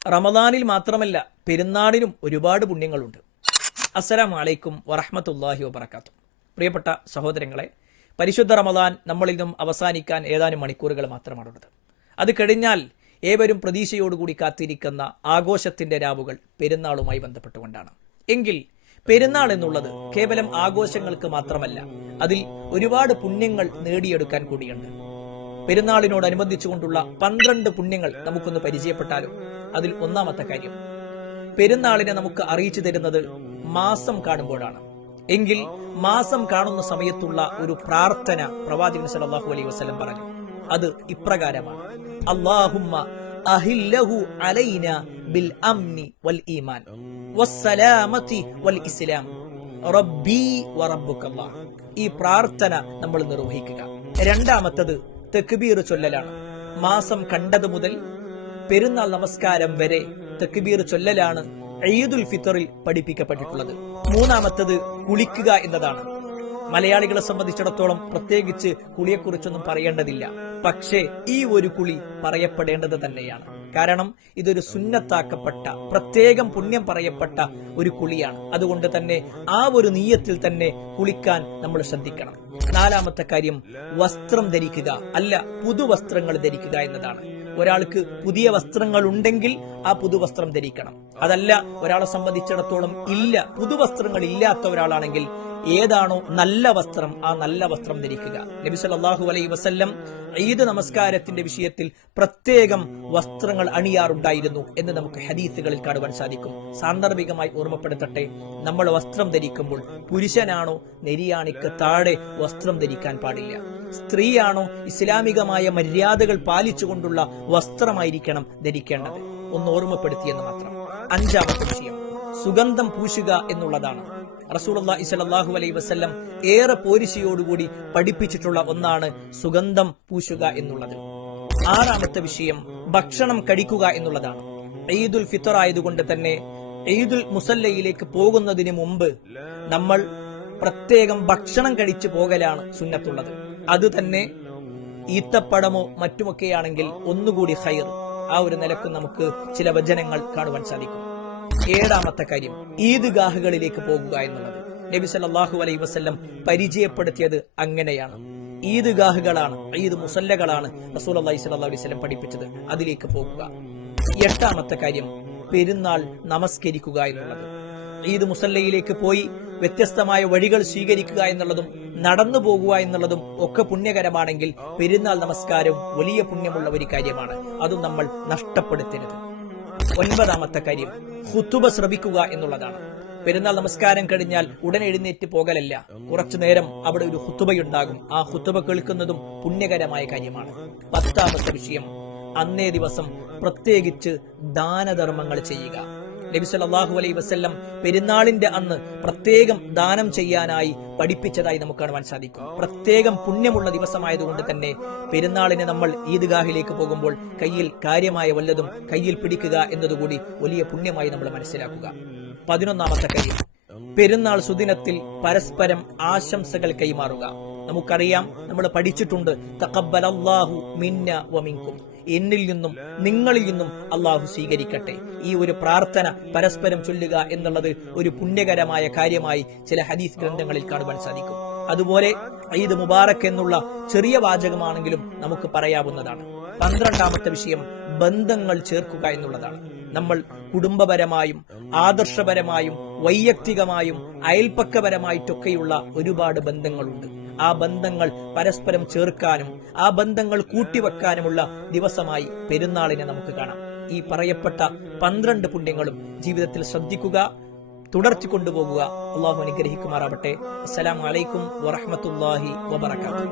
റമദാനിൽ മാത്രമല്ല പെരുന്നാളിനും ഒരുപാട് പുണ്യങ്ങളുണ്ട്. അസ്സലാമു അലൈക്കും വറഹ്മത്തുള്ളാഹി വബറകാതുഹു. പ്രിയപ്പെട്ട സഹോദരങ്ങളെ, പരിശുദ്ധ റമദാൻ നമ്മളിൽ നിന്നും അവസാനിക്കാൻ ഏതാനും മണിക്കൂറുകൾ മാത്രമാണുള്ളത്. അത് കഴിഞ്ഞാൽ ഏവരും പ്രതീക്ഷയോടുകൂടി കാത്തിരിക്കുന്ന ആഘോഷത്തിന്റെ രാവുകൾ പെരുന്നാളുമായി ബന്ധപ്പെട്ടുകൊണ്ടാണ്. എങ്കിൽ പെരുന്നാൾ എന്നുള്ളത് കേവലം ആഘോഷങ്ങൾക്ക് മാത്രമല്ല, അതിൽ ഒരുപാട് പുണ്യങ്ങൾ നേടിയെടുക്കാൻ കൂടിയുണ്ട്. പെരുന്നാളിനോടനുബന്ധിച്ചുകൊണ്ടുള്ള 12 പുണ്യങ്ങൾ നമുക്കൊന്ന് പരിചയപ്പെട്ടാലും അതിൽ ഒന്നാമത്തെ കാര്യം, പെരുന്നാളിനെ നമുക്ക് അറിയിച്ചു തരുന്നത് മാസം കാണുമ്പോഴാണ്. എങ്കിൽ മാസം കാണുന്ന സമയത്തുള്ള ഒരു പ്രാർത്ഥന പ്രവാചകൻ സല്ലല്ലാഹു അലൈഹി വസല്ലം പറഞ്ഞു. അത് ഇപ്രകാരമാണ്: അല്ലാഹുമ്മ അഹില്ലഹു അലൈന ബിൽ അംനി വൽ ഈമാൻ വസ്സലാമതി വൽ ഇസ്ലാം റബ്ബി വറബ്ബുക്കല്ലാഹ്. ഈ പ്രാർത്ഥന നമ്മൾ നിർവഹിക്കുക. രണ്ടാമത്തത് തക്ബീർ ചൊല്ലലാണ്. മാസം കണ്ടത് മുതൽ പെരുന്നാൾ നമസ്കാരം വരെ തക്ബീർ ചൊല്ലലാണ് ഈദുൽ ഫിത്തറിൽ പഠിപ്പിക്കപ്പെട്ടിട്ടുള്ളത്. മൂന്നാമത്തത് കുളിക്കുക എന്നതാണ്. മലയാളികളെ സംബന്ധിച്ചിടത്തോളം പ്രത്യേകിച്ച് കുളിയെക്കുറിച്ചൊന്നും പറയേണ്ടതില്ല. പക്ഷേ ഈ ഒരു കുളി പറയപ്പെടേണ്ടത് തന്നെയാണ്. കാരണം ഇതൊരു സുന്നത്താക്കപ്പെട്ട, പ്രത്യേകം പുണ്യം പറയപ്പെട്ട ഒരു കുളിയാണ്. അതുകൊണ്ട് തന്നെ ആ ഒരു നീയത്തിൽ തന്നെ കുളിക്കാൻ നമ്മൾ ശ്രദ്ധിക്കണം. നാലാമത്തെ കാര്യം, വസ്ത്രം ധരിക്കുക, അല്ല പുതുവസ്ത്രങ്ങൾ ധരിക്കുക എന്നതാണ്. ഒരാൾക്ക് പുതിയ വസ്ത്രങ്ങൾ ഉണ്ടെങ്കിൽ ആ പുതുവസ്ത്രം ധരിക്കണം. അതല്ല, ഒരാളെ സംബന്ധിച്ചിടത്തോളം ഇല്ല, പുതുവസ്ത്രങ്ങൾ ഇല്ലാത്ത ഒരാളാണെങ്കിൽ ഏതാണോ നല്ല വസ്ത്രം ആ നല്ല വസ്ത്രം ധരിക്കുക. നബി സല്ലല്ലാഹു അലൈഹി വസല്ലം ഈദ് നമസ്കാരത്തിന്റെ വിഷയത്തിൽ പ്രത്യേകം വസ്ത്രങ്ങൾ അണിയാറുണ്ടായിരുന്നു എന്ന് നമുക്ക് ഹദീസുകളിൽ കാണുവാൻ സാധിക്കും. സാന്ദർഭികമായി ഓർമ്മപ്പെടുത്തട്ടെ, നമ്മൾ വസ്ത്രം ധരിക്കുമ്പോൾ പുരുഷനാണോ നെരിയാണിക്ക് താഴെ വസ്ത്രം ധരിക്കാൻ പാടില്ല. സ്ത്രീയാണോ ഇസ്ലാമികമായ മര്യാദകൾ പാലിച്ചുകൊണ്ടുള്ള വസ്ത്രമായിരിക്കണം ധരിക്കേണ്ടത്. ഒന്ന് ഓർമ്മപ്പെടുത്തിയെന്ന് മാത്രം. അഞ്ചാമത്തെ വിഷയം, സുഗന്ധം പൂശുക എന്നുള്ളതാണ്. റസൂലുള്ളാഹി സ്വല്ലല്ലാഹു അലൈഹി വസല്ലം ഏറെ പോരിശയോടുകൂടി പഠിപ്പിച്ചിട്ടുള്ള ഒന്നാണ് സുഗന്ധം പൂശുക എന്നുള്ളത്. ആറാമത്തെ വിഷയം, ഭക്ഷണം കഴിക്കുക എന്നുള്ളതാണ്. ഈദുൽ ഫിത്തർ ആയതുകൊണ്ട് തന്നെ ഈദുൽ മുസല്ലയിലേക്ക് പോകുന്നതിന് മുമ്പ് നമ്മൾ പ്രത്യേകം ഭക്ഷണം കഴിച്ചു പോകലാണ് സുന്നത്തുള്ളത്. അത് തന്നെ ഈത്തപ്പഴമോ മറ്റുമൊക്കെയാണെങ്കിൽ ഒന്നുകൂടി ഖൈർ. ആ ഒരു നിലക്ക് നമുക്ക് ചില വചനങ്ങൾ കാണുവാൻ സാധിക്കും. ഏഴാമത്തെ കാര്യം, ഈദ്ഗാഹുകളിലേക്ക് പോകുക എന്നുള്ളത്. നബി സല്ലല്ലാഹു അലൈഹി വസല്ലം പരിചയപ്പെടുത്തിയത് അങ്ങനെയാണ്. ഈദ്ഗാഹുകളാണ്, ഈദ് മുസല്ലകളാണ് റസൂലുള്ളാഹി സ്വല്ലല്ലാഹു അലൈഹി വസല്ലം പഠിപ്പിച്ചത്. അതിലേക്ക് പോകുക. എട്ടാമത്തെ കാര്യം, പെരുന്നാൾ നമസ്കരിക്കുക എന്നുള്ളത്. ഈദ് മുസല്ലയിലേക്ക് പോയി വ്യത്യസ്തമായ വഴികൾ സ്വീകരിക്കുക എന്നുള്ളതും നടന്നു പോകുക എന്നുള്ളതും ഒക്കെ പുണ്യകരമാണെങ്കിൽ പെരുന്നാൾ നമസ്കാരം വലിയ പുണ്യമുള്ള ഒരു കാര്യമാണ്. അതും നമ്മൾ നഷ്ടപ്പെടുത്തരുത്. ഒൻപതാമത്തെ കാര്യം, ഖുതുബ ശ്രവിക്കുക എന്നുള്ളതാണ്. പെരുന്നാൾ നമസ്കാരം കഴിഞ്ഞാൽ ഉടനെ എഴുന്നേറ്റ് പോകലല്ല, കുറച്ചു നേരം അവിടെ ഒരു ഖുതുബയുണ്ടാകും. ആ ഖുതുബ കേൾക്കുന്നതും പുണ്യകരമായ കാര്യമാണ്. പത്താമത്തെ വിഷയം, അന്നേ ദിവസം പ്രത്യേകിച്ച് ദാനധർമ്മങ്ങൾ ചെയ്യുക. നബി സല്ലല്ലാഹു അലൈഹി വസല്ലം പെരുന്നാളിന്റെ അന്ന് പ്രത്യേകം ദാനം ചെയ്യാനായി പഠിപ്പിച്ചതായി നമുക്ക് കാണുവാൻ സാധിക്കും. പ്രത്യേകം പുണ്യമുള്ള ദിവസമായതുകൊണ്ട് തന്നെ പെരുന്നാളിന് നമ്മൾ ഈദ്ഗാഹിലേക്ക് പോകുമ്പോൾ കയ്യിൽ കാര്യമായ വല്ലതും കയ്യിൽ പിടിക്കുക എന്നതുകൂടി വലിയ പുണ്യമായി നമ്മൾ മനസ്സിലാക്കുക. 11ാമത്തെ കാര്യം, പെരുന്നാൾ സുദിനത്തിൽ പരസ്പരം ആശംസകൾ കൈമാറുക. നമുക്കറിയാം, നമ്മൾ പഠിച്ചിട്ടുണ്ട്, തഖബ്ബലല്ലാഹു മിന്ന വമിൻകും, എന്നിൽ നിന്നും നിങ്ങളിൽ നിന്നും അള്ളാഹു സ്വീകരിക്കട്ടെ. ഈ ഒരു പ്രാർത്ഥന പരസ്പരം ചൊല്ലുക എന്നുള്ളത് ഒരു പുണ്യകരമായ കാര്യമായി ചില ഹദീസ് ഗ്രന്ഥങ്ങളിൽ കാണുവാൻ സാധിക്കും. അതുപോലെ ഈദ് മുബാറക് എന്നുള്ള ചെറിയ വാചകമാണെങ്കിലും നമുക്ക് പറയാവുന്നതാണ്. 12ാമത്തെ വിഷയം, ബന്ധങ്ങൾ ചേർക്കുക എന്നുള്ളതാണ്. നമ്മൾ കുടുംബപരമായും ആദർശപരമായും വൈയക്തികമായും അയൽപ്പക്കപരമായിട്ടൊക്കെയുള്ള ഒരുപാട് ബന്ധങ്ങളുണ്ട്. ആ ബന്ധങ്ങൾ പരസ്പരം ചേർക്കാനും ആ ബന്ധങ്ങൾ കൂട്ടിവെക്കാനുമുള്ള ദിവസമായി പെരുന്നാളിനെ നമുക്ക് കാണാം. ഈ പറയപ്പെട്ട 12 പുണ്യങ്ങളും ജീവിതത്തിൽ ശ്രദ്ധിക്കുക, തുടർത്തി കൊണ്ടുപോകുക. അള്ളാഹു അനുഗ്രഹിക്കുമാറാവട്ടെ. അസ്സലാമു അലൈക്കും വറഹ്മത്തുള്ളാഹി വബറകാതുഹു.